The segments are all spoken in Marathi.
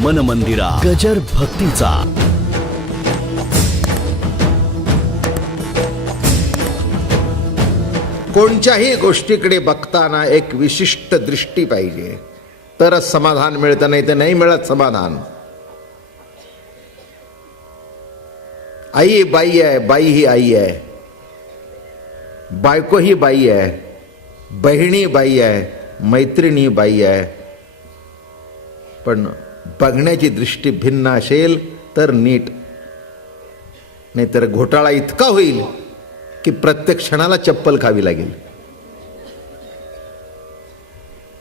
मन मंदिरा गजर भक्तीचा. कोणत्याही गोष्टीकडे बघताना एक विशिष्ट दृष्टी पाहिजे, तरच समाधान मिळतं, नाही तर नाही मिळत समाधान. आई बाई आहे, बाई ही आई आहे, बायको ही बाई आहे, बहिणी बाई आहे, मैत्रिणी बाई आहे. पण बघण्याची दृष्टी भिन्न असेल तर नीट, नाहीतर घोटाळा इतका होईल की प्रत्येक क्षणाला चप्पल खावी लागेल.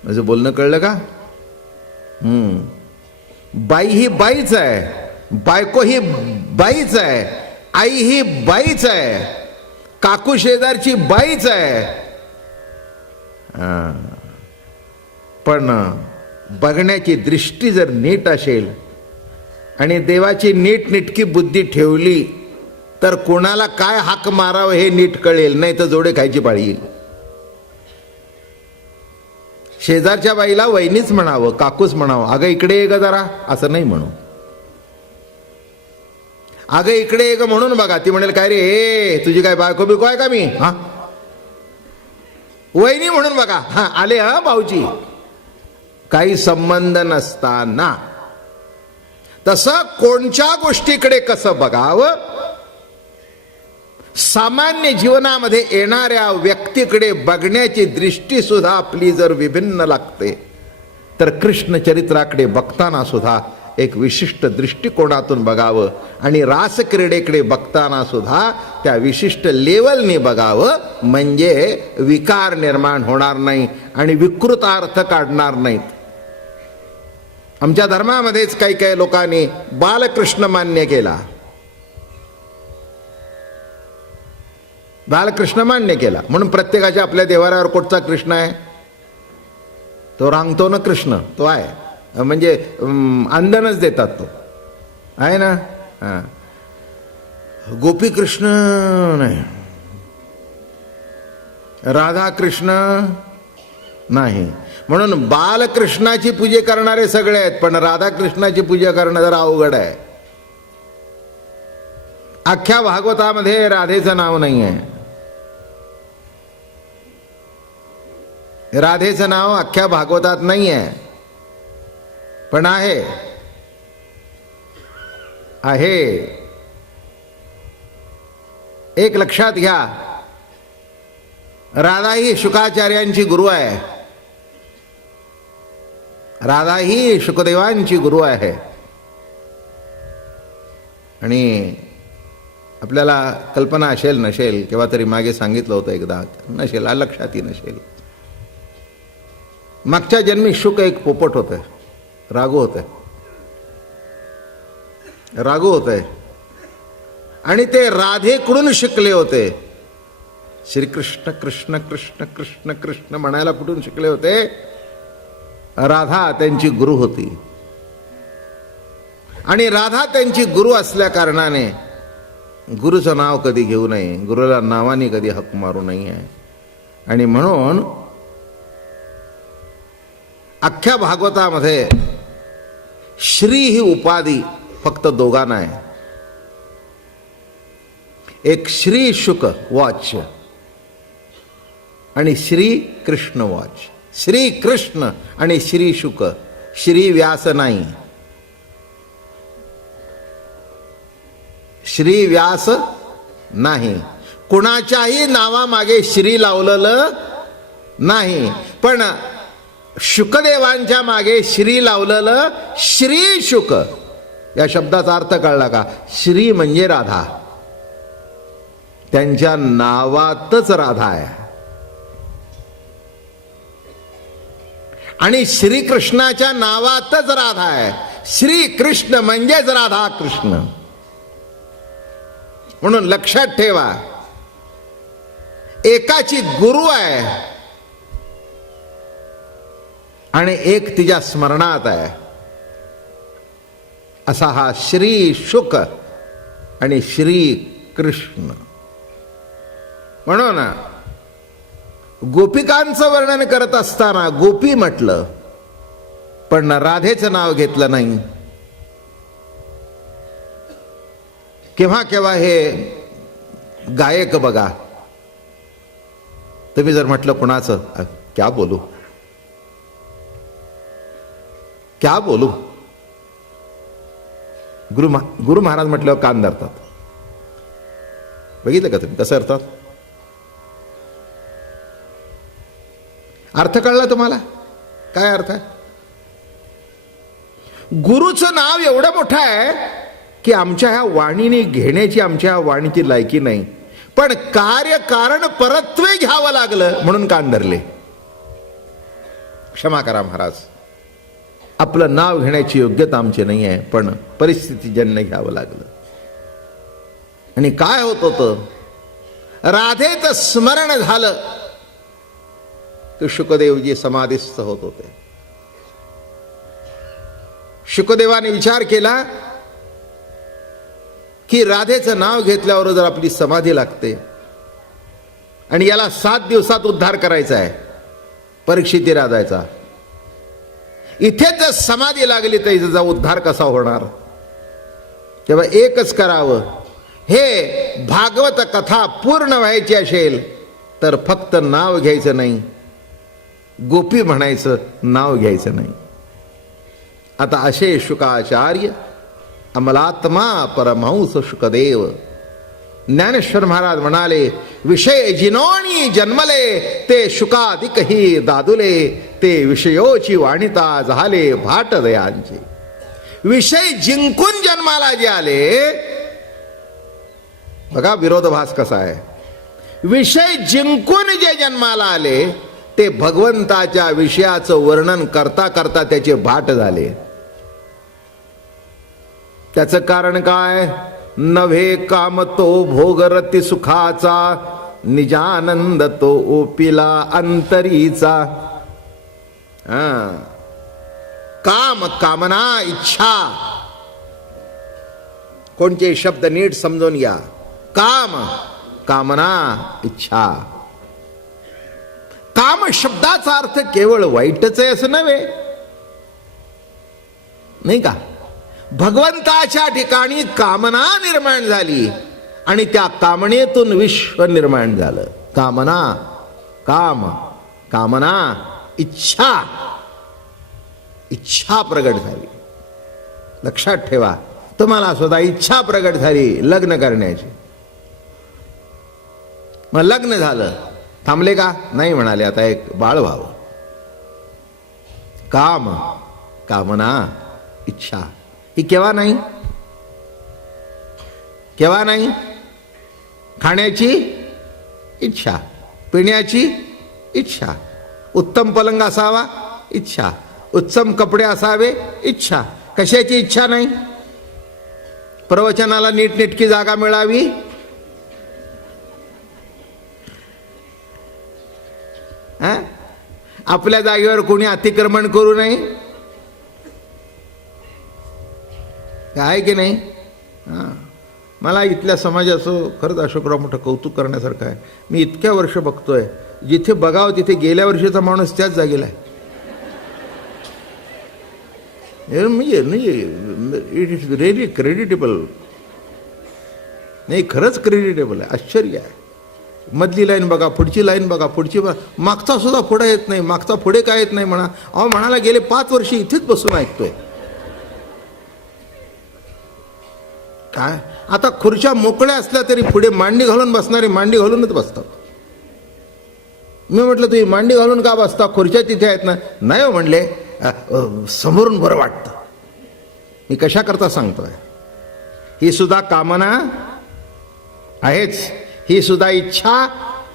माझं बोलणं कळलं का? बाई ही बाईच आहे, बायको ही बाईच आहे, आई ही बाईच आहे, काकू शेजारची बाईच आहे. पण बघण्याची दृष्टी जर नीट असेल आणि देवाची नीटनेटकी बुद्धी ठेवली तर कोणाला काय हाक मारावं हे नीट कळेल, नाही तर जोडे खायची पाळी येईल. शेजारच्या बाईला वहिनीच म्हणावं, काकूच म्हणावं. अगं इकडे ये ग जरा, असं नाही म्हणू. अगं इकडे ये ग म्हणून बघा, ती म्हणेल काय रे, हे तुझी काय बायको बिको आहे का मी? हा, वहिनी म्हणून बघा, हा आले हा भाऊजी. काही संबंध नसताना तसं कोणत्या गोष्टीकडे कसं बघावं, सामान्य जीवनामध्ये येणाऱ्या व्यक्तीकडे बघण्याची दृष्टी सुद्धा आपली जर विभिन्न लागते, तर कृष्ण चरित्राकडे बघताना सुद्धा एक विशिष्ट दृष्टिकोनातून बघावं आणि रासक्रीडेकडे बघताना सुद्धा त्या विशिष्ट लेवलने बघावं, म्हणजे विकार निर्माण होणार नाही आणि विकृत अर्थ काढणार नाहीत. आमच्या धर्मामध्येच काही काही लोकांनी बालकृष्ण मान्य केला, बालकृष्ण मान्य केला म्हणून प्रत्येकाच्या आपल्या देवाऱ्यावर कुठचा कृष्ण आहे? तो रांगतो ना कृष्ण, तो आहे. म्हणजे अंधनच देतात, तो आहे ना. गोपी कृष्ण नाही, राधा कृष्ण नाही, म्हणून बालकृष्णाची पूजा करणारे सगळे आहेत, पण राधाकृष्णाची पूजा करणं जरा अवघड आहे. अख्ख्या भागवतामध्ये राधेचं नाव नाही आहे. राधेचं नाव अख्ख्या भागवतात नाही आहे, पण आहे. एक लक्षात घ्या, राधा ही शुकाचार्यांची गुरु आहे, राधा ही शुकदेवांची गुरु आहे. आणि आपल्याला कल्पना असेल नसेल, केव्हा तरी मागे सांगितलं होतं एकदा, नसेल लक्षातही नसेल, मागच्या जन्मी शुक एक पोपट होते, राघू होते आणि ते राधेकडून शिकले होते. श्रीकृष्ण कृष्ण कृष्ण कृष्ण कृष्ण म्हणायला कुठून शिकले होते? राधा त्यांची गुरु होती आणि राधा त्यांची गुरु असल्या कारणाने गुरुचं नाव कधी घेऊ नये, गुरुला नावाने कधी हक मारू नये. आणि म्हणून अख्ख्या भागवतामध्ये श्री ही उपाधी फक्त दोघांना आहे. एक श्री शुक वॉच आणि श्री कृष्ण वॉच. श्री कृष्ण आणि श्री शुक, श्री व्यास नाही. श्री व्यास नाही, कुणाच्याही नावामागे श्री लावलेलं नाही, पण शुकदेवांच्या मागे श्री लावलेलं श्री शुक. या शब्दाचा अर्थ कळला का? श्री म्हणजे राधा, त्यांच्या नावातच राधा आहे. आणि श्रीकृष्णाच्या नावातच राधा आहे. श्री कृष्ण म्हणजेच राधा कृष्ण. म्हणून लक्षात ठेवा, एकाची गुरु आहे आणि एक तिच्या स्मरणात आहे, असा हा श्री शुक आणि श्री कृष्ण. म्हणून गोपिकांचं वर्णन करत असताना गोपी म्हटलं, पण राधेचं नाव घेतलं नाही. केव्हा केव्हा हे गायक बघा, तुम्ही जर म्हटलं कुणाचं, क्या बोलू क्या बोलू, गुरु महाराज म्हटल्यावर कान धरतात. बघितलं का तुम्ही कसं अर्थात? अर्थ कळला तुम्हाला? काय अर्थ आहे? गुरुचं नाव एवढं मोठं आहे की आमच्या ह्या वाणीने घेण्याची आमच्या ह्या वाणीची लायकी नाही, पण कार्य कारण परत्वे घ्यावं लागलं म्हणून कान धरले. क्षमा करा महाराज, आपलं नाव घेण्याची योग्यता आमची नाही आहे, पण परिस्थितीजन्य घ्यावं लागलं. आणि काय होत होतं? राधेचं स्मरण झालं की शुकदेवजी समाधिस्थ होत होते. शुकदेवाने विचार केला की राधेचं नाव घेतल्यावर जर आपली समाधी लागते आणि याला 7 दिवसात उद्धार करायचा आहे, परीक्षिती राजायचा, इथेच जर समाधी लागली तर हिचा उद्धार कसा होणार? तेव्हा एकच करावं, हे भागवत कथा पूर्ण व्हायची असेल तर फक्त नाव घ्यायचं नाही, गोपी म्हणायचं, नाव घ्यायचं नाही. आता असे शुकाचार्य, अमलात्मा परमहंस शुकदेव, ज्ञानेश्वर महाराज म्हणाले, विषय जिनोनी जन्मले ते शुकादिकही दादुले, ते विषयोची वाणिता झाले भाट दयांचे. विषय जिंकून जन्माला जे आले, बघा विरोधाभास कसा आहे. विषय जिंकून जे जन्माला आले ते भगवंताच्या विषयाचं वर्णन करता करता त्याचे भाट झाले. त्याचं कारण काय? नव्हे काम तो भोगरती सुखाचा, निजानंद तो ओपिला अंतरीचा. काम, कामना, इच्छा. कोणते शब्द नीट समजून घ्या. काम, कामना, इच्छा. काम शब्दाचा अर्थ केवळ वाईटच आहे असं नव्हे, नाही का? भगवंताच्या ठिकाणी कामना निर्माण झाली आणि त्या कामनेतून विश्व निर्माण झालं. कामना, काम, कामना, इच्छा. इच्छा प्रगट झाली. लक्षात ठेवा, तुम्हाला सुद्धा इच्छा प्रगट झाली लग्न करण्याची. मग लग्न झालं, थांबले का? नाही, म्हणाले आता एक बाळ व्हावं. काम, कामना, इच्छा. ही केव्हा नाही? केव्हा नाही? खाण्याची इच्छा, पिण्याची इच्छा, उत्तम पलंग असावा इच्छा, उत्तम कपडे असावे इच्छा. कशाची इच्छा नाही? प्रवचनाला नीटनेटकी जागा मिळावी, आपल्या जागेवर कोणी अतिक्रमण करू नये, आहे की नाही? मला इथल्या समाजाचं खरंच अशोकराव मोठं कौतुक करण्यासारखं आहे. मी इतक्या वर्ष बघतोय, जिथे बघावं तिथे गेल्या वर्षीचा माणूस त्याच जागेला आहे. म्हणजे इट इज रिअली क्रेडिटेबल. नाही, खरंच क्रेडिटेबल आहे. आश्चर्य आहे. मधली लाईन बघा, पुढची लाईन बघा, पुढची बघा, मागचा सुद्धा पुढे येत नाही, मागचा पुढे काय येत नाही म्हणा. अहो, म्हणाला गेले 5 वर्ष इथेच बसून ऐकतोय. काय आता खुर्च्या मोकळ्या असल्या तरी पुढे मांडी घालून बसणारे मांडी घालूनच बसतात. मी म्हटलं तुम्ही मांडी घालून का बसता? खुर्च्या तिथे आहेत ना. नाही हो म्हणले, समोरून बरं वाटतं. मी कशा करता सांगतोय? ही सुद्धा कामना आहेच, ही सुद्धा इच्छा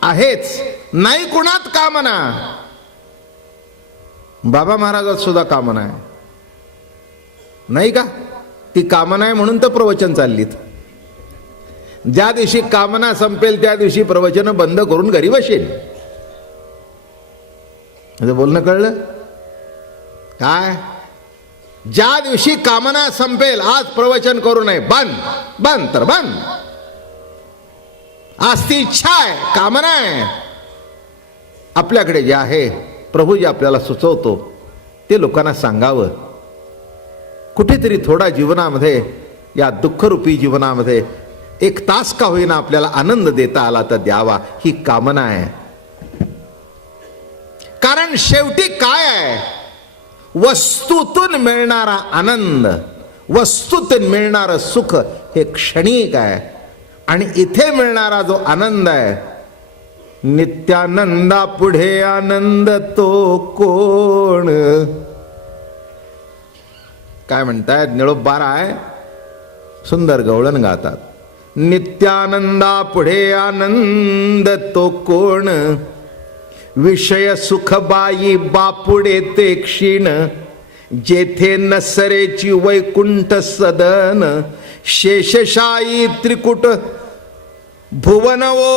आहेच. नाही कुणात कामना? बाबा महाराजात सुद्धा कामना आहे, नाही का? ती कामना आहे म्हणून तर प्रवचन चाललीत. ज्या दिवशी कामना संपेल त्या दिवशी प्रवचन बंद करून घरी बसेल. बोलणं कळलं काय? ज्या दिवशी कामना संपेल, आज प्रवचन करू नये, बंद बंद तर बंद. आज ती इच्छा आहे, कामना आहे. आपल्याकडे जे आहे, प्रभू जे आपल्याला सुचवतो ते लोकांना सांगावं. कुठेतरी थोडा जीवनामध्ये, या दुःखरूपी जीवनामध्ये एक तास का होईना आपल्याला आनंद देता आला तर द्यावा, ही कामना आहे. कारण शेवटी काय आहे, वस्तूतून मिळणारा आनंद, वस्तूतून मिळणारं सुख हे क्षणिक आहे. आणि इथे मिळणारा जो आनंद आहे, नित्यानंदा पुढे आनंद तो कोण. काय म्हणतायत, निळोबारा आहे, सुंदर गवळण गातात. नित्यानंदा पुढे आनंद तो कोण, विषय सुख बाई बापुडे ते क्षीण, जेथे नसरेची वैकुंठ सदन, शेषशायी त्रिकुट भुवनवो,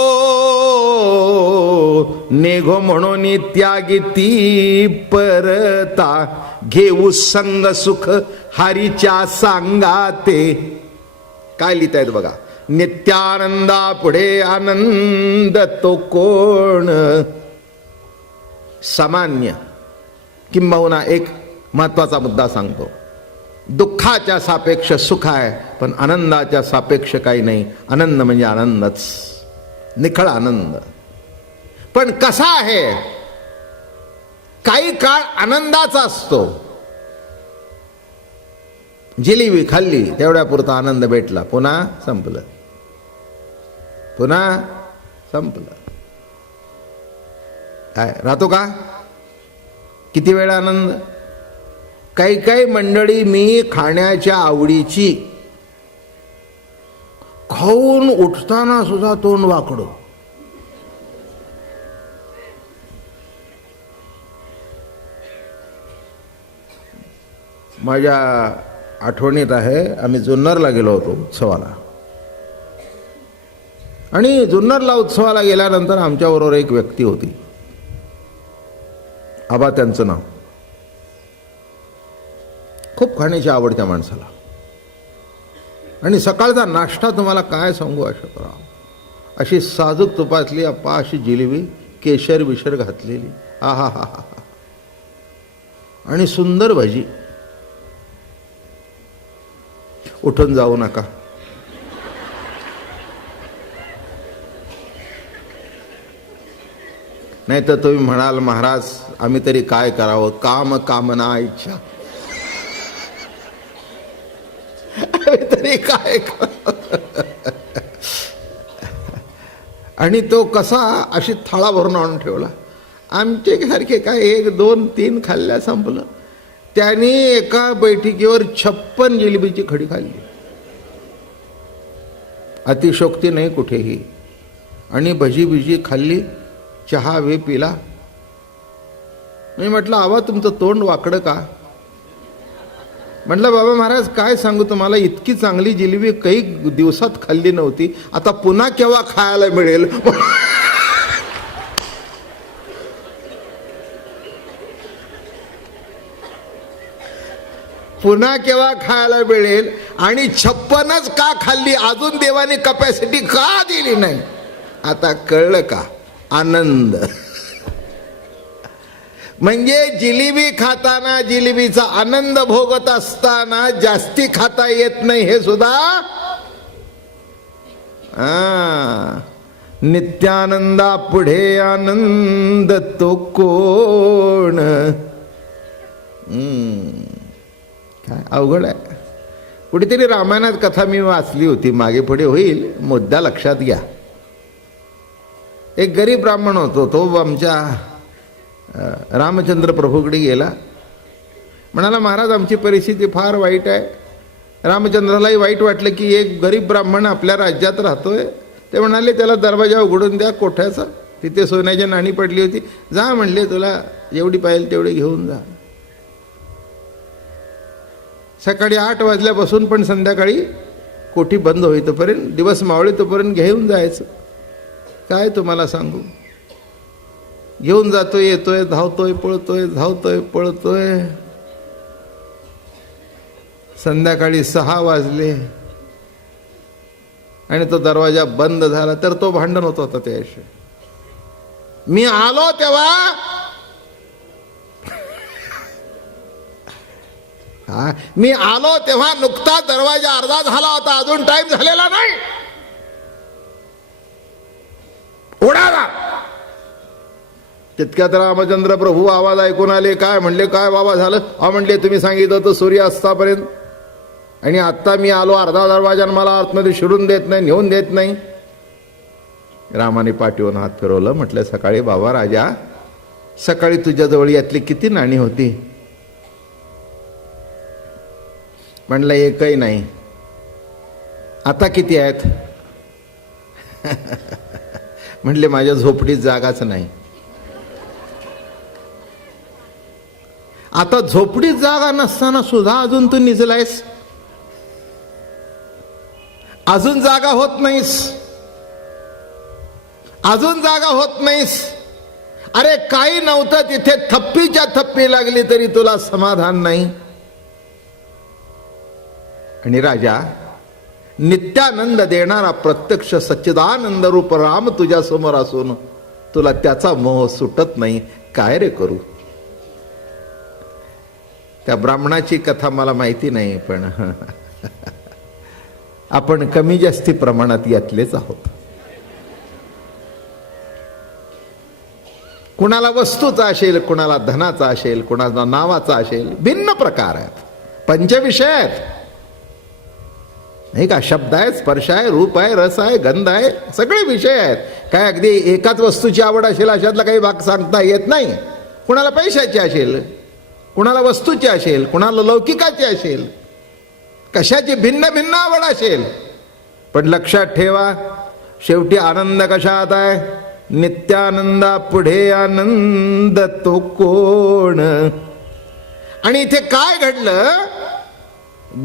नेघो म्हणून त्यागी ती परता, घेऊ संग सुख हरीच्या सांगाते. काय लिहितायत बघा, नित्यानंदा पुढे आनंद तो कोण. सामान्य किंबहुना एक महत्वाचा मुद्दा सांगतो, दुःखाच्या सापेक्ष सुख आहे, पण आनंदाच्या सापेक्ष काही नाही. आनंद म्हणजे आनंदच, निखळ आनंद. पण कसा आहे, काही काळ आनंदाचा असतो. जिलेबी खाल्ली तेवढ्यापुरता आनंद भेटला, पुन्हा संपलं, पुन्हा संपलं. काय राहतो का किती वेळ आनंद. काही काही मंडळी मी खाण्याच्या आवडीची, खाऊन उठताना सुद्धा तोंड वाकडं. माझ्या आठवणीत आहे, आम्ही जुन्नरला गेलो होतो उत्सवाला. आणि जुन्नरला उत्सवाला गेल्यानंतर आमच्याबरोबर एक व्यक्ती होती, आबा त्यांचं नाव. खूप खाण्याची आवड त्या माणसाला. आणि सकाळचा नाश्ता तुम्हाला काय सांगू अशोकराव, अशी साजूक तुपातली अप्पा अशी जिलेबी, केशर विशर घातलेली, आहा हा हा, आणि सुंदर भजी. उठून जाऊ नका, नाही तर तुम्ही म्हणाल महाराज आम्ही तरी काय करावं, काम कामना इच्छा, आम्ही तरी काय करावं. आणि तो कसा अशी थाळा भरून आणून ठेवला. आमचे सारखे काय 1 2 3 खाल्ल्या संपलं. त्यांनी एका बैठकीवर 56 जिलेबीची खडी खाल्ली. अतिशोक्ती नाही कुठेही. आणि भजी बिजी खाल्ली, चहा वे पिला. मी म्हटलं आवा तुमचं तोंड वाकडं का. म्हटलं बाबा महाराज काय सांगू तुम्हाला, इतकी चांगली जिलेबी काही दिवसात खाल्ली नव्हती, आता पुन्हा केव्हा खायला मिळेल. पुन्हा केव्हा खायला मिळेल. आणि 56च का खाल्ली, अजून देवाने कपॅसिटी का दिली नाही. आता कळलं का, आनंद. म्हणजे जिलेबी खाताना, जिलेबीचा आनंद भोगत असताना जास्ती खाता येत नाही, हे सुद्धा नित्यानंदा पुढे आनंद तो कोण. काय अवघड आहे. कुठेतरी रामायणात कथा मी वाचली होती, मागे पुढे होईल, मुद्दा लक्षात घ्या. एक गरीब ब्राह्मण होतो, तो आमच्या रामचंद्र प्रभूकडे गेला. म्हणाला महाराज आमची परिस्थिती फार वाईट आहे. रामचंद्रालाही वाईट वाटलं की एक गरीब ब्राह्मण आपल्या राज्यात राहतोय. ते म्हणाले त्याला दरवाजा उघडून द्या कोठ्याचा, तिथे सोन्याची नाणी पडली होती, जा म्हणले तुला जेवढी पाहिजे तेवढी घेऊन जा. सकाळी 8 वाजल्यापासून पण संध्याकाळी कोठी बंद होईतोपर्यंत, दिवस मावळीतोपर्यंत घेऊन जायचं. काय तुम्हाला सांगू, घेऊन जातोय, येतोय, धावतोय, पळतोय, धावतोय, पळतोय. संध्याकाळी 6 वाजले आणि तो दरवाजा बंद झाला. तर तो भांडण होत होता त्याशी. मी आलो तेव्हा मी आलो तेव्हा नुकता दरवाजा अर्धा झाला होता, अजून टाइम झालेला नाही. तितक्यात रामचंद्र प्रभू आवाज ऐकून आले. काय म्हणले, काय बाबा झालं? म्हणले तुम्ही सांगितलं होतं सूर्यास्तापर्यंत, आणि आत्ता मी आलो अर्धा दरवाजान मला आतमध्ये शिरून देत नाही, नेऊन देत नाही. रामाने पाठीवरून हात फिरवलं. म्हटलं सकाळी बाबा राजा, सकाळी तुझ्याजवळ यातली किती नाणी होती? म्हणलं एकही नाही. आता किती आहेत? म्हणले माझ्या झोपडीत जागाच नाही. आता झोपडीत जागा नसताना सुद्धा अजून तू निजलायस, अजून जागा होत नाहीस, अजून जागा होत नाहीस. अरे काही नव्हतं तिथे, थप्पीच्या थप्पी लागली तरी तुला समाधान नाही. आणि राजा, नित्यानंद देणारा प्रत्यक्ष सच्चिदानंद रूप राम तुझ्या समोर असून तुला त्याचा मोह सुटत नाही. काय रे करू? त्या ब्राह्मणाची कथा मला माहिती नाही, पण आपण कमी जास्ती प्रमाणात यातलेच आहोत. कुणाला वस्तूचा असेल, कुणाला धनाचा असेल, कुणाला नावाचा असेल, भिन्न प्रकार आहेत, पंचविषय आहेत, नाही का? शब्द आहे, स्पर्श आहे, रूप आहे, रस आहे, गंध आहे, सगळे विषय आहेत. काय अगदी एकाच वस्तूची आवड असेल अशातला काही भाग सांगता येत नाही. कुणाला पैशाची असेल, कुणाला वस्तूची असेल, कुणाला लौकिकाची असेल, कशाची भिन्न भिन्न आवड असेल. पण लक्षात ठेवा, शेवटी आनंद कशात आहे? नित्यानंदा पुढे आनंद तो कोण. आणि इथे काय घडलं?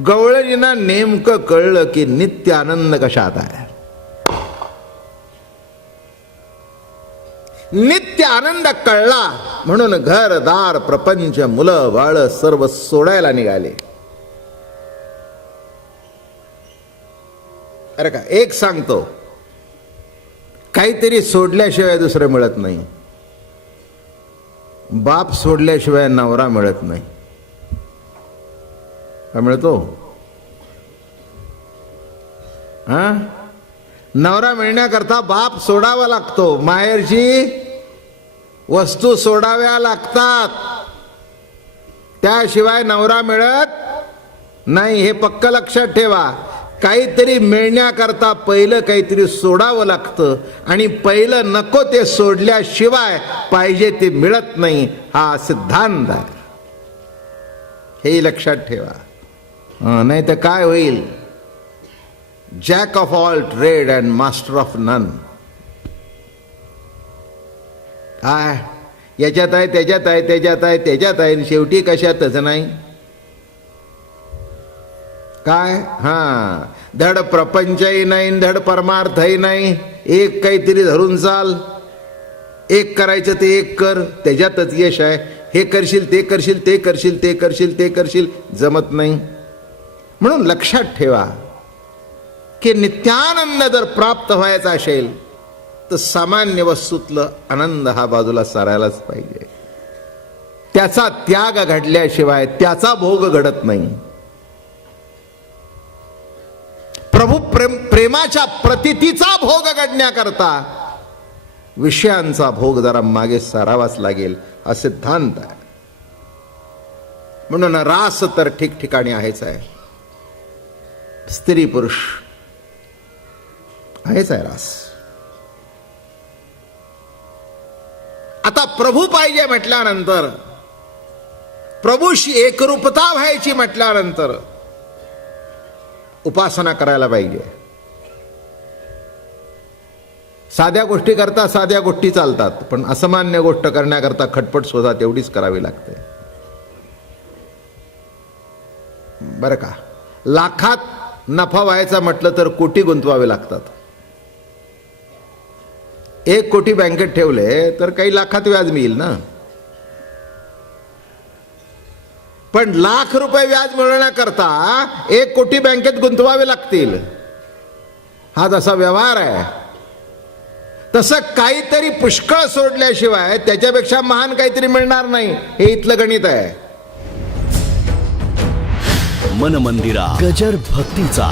गवळणींना नेमकं कळलं की नित्य आनंद कशात आहे. नित्य आनंद कळला म्हणून घर दार प्रपंच मुलं बाळ सर्व सोडायला निघाले. अरे का, एक सांगतो, काहीतरी सोडल्याशिवाय दुसरं मिळत नाही. बाप सोडल्याशिवाय नवरा मिळत नाही. का मिळतो? नवरा मिळण्याकरता बाप सोडावा लागतो, माहेरची वस्तू सोडाव्या लागतात, त्याशिवाय नवरा मिळत नाही. हे पक्क लक्षात ठेवा. काहीतरी मिळण्याकरता पहिलं काहीतरी सोडावं लागतं, आणि पहिलं नको ते सोडल्याशिवाय पाहिजे ते मिळत नाही. हा सिद्धांत आहे, हे लक्षात ठेवा. नाही तर काय होईल? Jack of all trade and master of none. काय याच्यात आहे, त्याच्यात आहे, त्याच्यात आहे, त्याच्यात आहे, शेवटी कशातच नाही. काय? धड प्रपंचही नाही, धड परमार्थही नाही. एक काहीतरी धरून चाल, एक करायचं ते एक कर, त्याच्यातच यश आहे. हे करशील, ते करशील, ते करशील, ते करशील, ते करशील, जमत नाही. म्हणून लक्षात ठेवा की नित्यानंद जर प्राप्त व्हायचा असेल तर सामान्य वस्तूतलं आनंद हा बाजूला सारायलाच पाहिजे. त्याचा त्याग घडल्याशिवाय त्याचा भोग घडत नाही. प्रभू प्रेमाच्या प्रतितीचा भोग घडण्याकरता विषयांचा भोग जरा मागे सारावाच लागेल, हा सिद्धांत आहे. म्हणून रास तर ठिकठिकाणी आहेच आहे, स्त्री पुरुष आहेच आहे रास. आता प्रभू पाहिजे म्हटल्यानंतर, प्रभूशी एकरूपता व्हायची म्हटल्यानंतर उपासना करायला पाहिजे. साध्या गोष्टी करता साध्या गोष्टी चालतात, पण असामान्य गोष्ट करण्याकरता खटपट सुद्धा तेवढीच करावी लागते. बरं का? लाखात नफा व्हायचा म्हटलं तर कोटी गुंतवावे लागतात. 1 कोटी बँकेत ठेवले तर काही लाखात व्याज मिळेल ना, पण लाख रुपये व्याज मिळवण्याकरता 1 कोटी बँकेत गुंतवावे लागतील. हा जसा व्यवहार आहे, तसं काहीतरी पुष्कळ सोडल्याशिवाय त्याच्यापेक्षा महान काहीतरी मिळणार नाही. हे इथलं गणित आहे. मन मंदिरा गजर भक्तीचा.